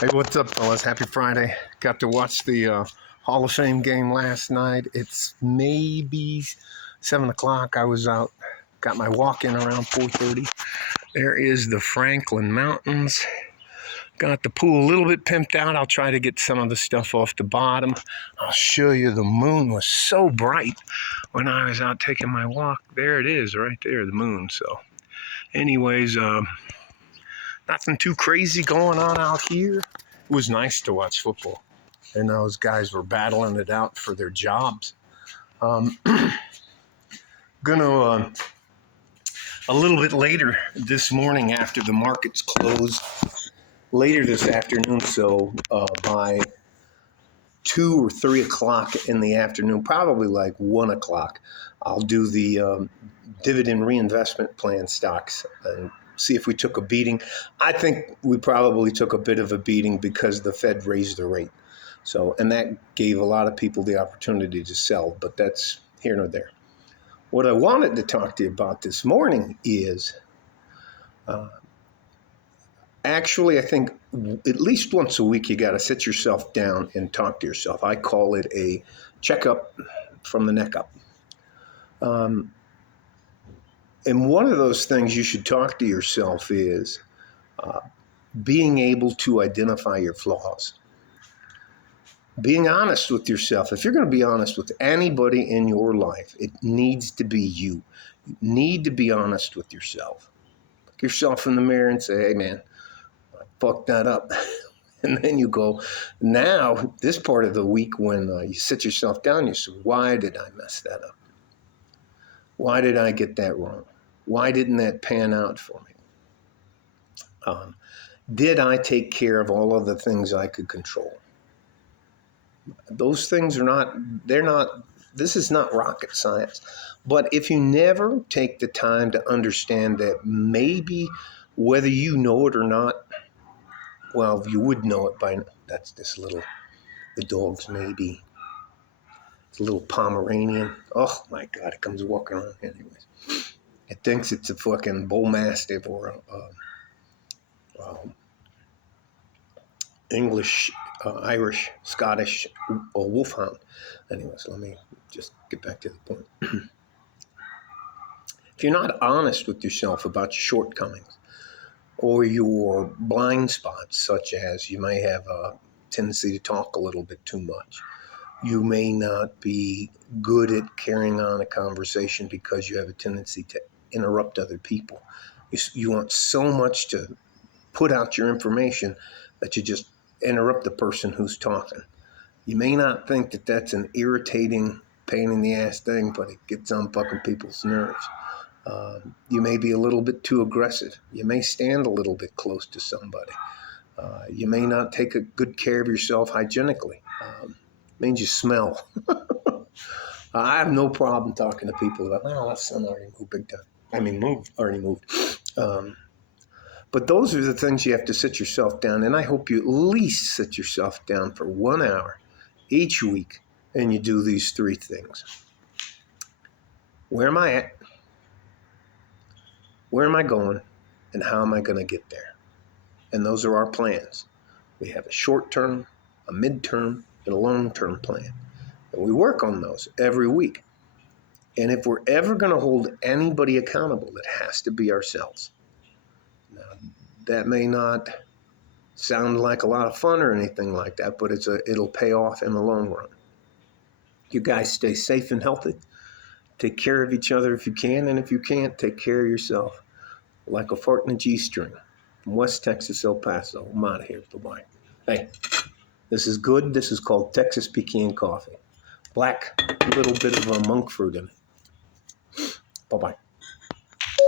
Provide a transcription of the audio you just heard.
Hey, what's up, fellas? Happy Friday. Got to watch the Hall of Fame game last night. It's maybe 7 o'clock. I was out, got my walk in around 4:30. There is the Franklin Mountains. Got the pool a little bit pimped out. I'll try to get some of the stuff off the bottom. I'll show you the moon was so bright when I was out taking my walk. There it is, right there, the moon. So anyways, nothing too crazy going on out here. It was nice to watch football, and those guys were battling it out for their jobs. Gonna a little bit later this morning after the markets close, later this afternoon, so by 2 or 3 o'clock in the afternoon, probably like 1 o'clock, I'll do the dividend reinvestment plan stocks and see if we took a beating. I think we probably took a bit of a beating because the Fed raised the rate. So, and that gave a lot of people the opportunity to sell, but that's here nor there. What I wanted to talk to you about this morning is actually, I think at least once a week you got to sit yourself down and talk to yourself. I call it a checkup from the neck up. And one of those things you should talk to yourself is being able to identify your flaws. Being honest with yourself. If you're going to be honest with anybody in your life, it needs to be you. You need to be honest with yourself. Look yourself in the mirror and say, hey, man, I fucked that up. And then you go, now, this part of the week when you sit yourself down, you say, why did I mess that up? Why did I get that wrong? Why didn't that pan out for me? Did I take care of all of the things I could control? Those things are this is not rocket science. But if you never take the time to understand that maybe whether you know it or not, well, you would know it by now. That's the dog's maybe. It's a little Pomeranian. Oh my God, it comes walking around anyways. It thinks it's a fucking bull mastiff or a English, Irish, Scottish, or wolfhound. Anyways, let me just get back to the point. If you're not honest with yourself about your shortcomings or your blind spots, such as you may have a tendency to talk a little bit too much, you may not be good at carrying on a conversation because you have a tendency to interrupt other people. You want so much to put out your information that you just interrupt the person who's talking. You may not think that that's an irritating, pain in the ass thing, but it gets on fucking people's nerves. You may be a little bit too aggressive. You may stand a little bit close to somebody. You may not take a good care of yourself hygienically. Means you smell. I have no problem talking to people about, that son already moved big time. Already moved. But those are the things you have to sit yourself down. And I hope you at least sit yourself down for 1 hour each week and you do these 3 things. Where am I at? Where am I going? And how am I going to get there? And those are our plans. We have a short-term, a mid-term, and a long-term plan. And we work on those every week. And if we're ever going to hold anybody accountable, it has to be ourselves. Now, that may not sound like a lot of fun or anything like that, but it'll pay off in the long run. You guys stay safe and healthy. Take care of each other if you can, and if you can't, take care of yourself. Like a fart in a G-string. From West Texas, El Paso. I'm out of here. Bye-bye. Hey, this is good. This is called Texas Pecan Coffee. Black, a little bit of a monk fruit in it. Bye-bye.